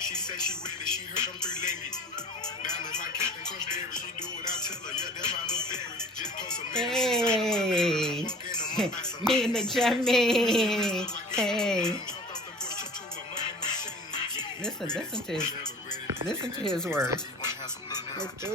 She say she ready, she heard them three-legged. Diamonds like Captain Crunch Berry. She do what I tell her, yeah, that's my little berry. Just post a Hey, me and the Jimmy. Hey, listen to his words. Let's go.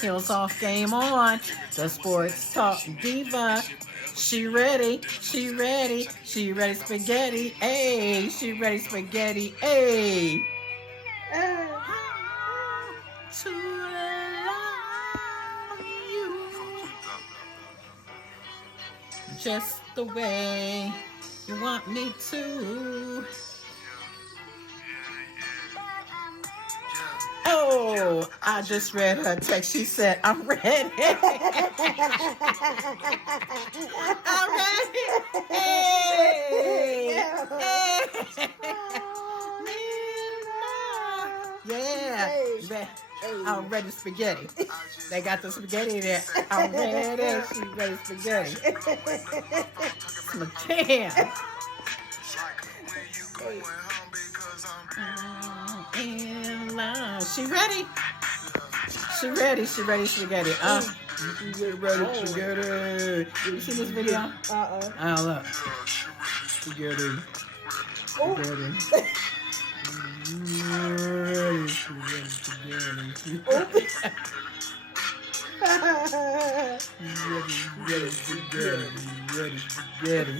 Heels off, game on. The sports talk diva. She ready, she ready, she ready spaghetti. Hey, she ready spaghetti. Hey. To love you just the way you want me to. Oh, I just read her text. She said, I'm ready. I'm ready. Hey. Yeah. I'm ready spaghetti. They got the spaghetti there. I'm ready. She ready spaghetti. Damn. In line. She ready? She ready spaghetti. She get ready spaghetti. You see this video? Oh, look. Spaghetti. Spaghetti. Ready spaghetti.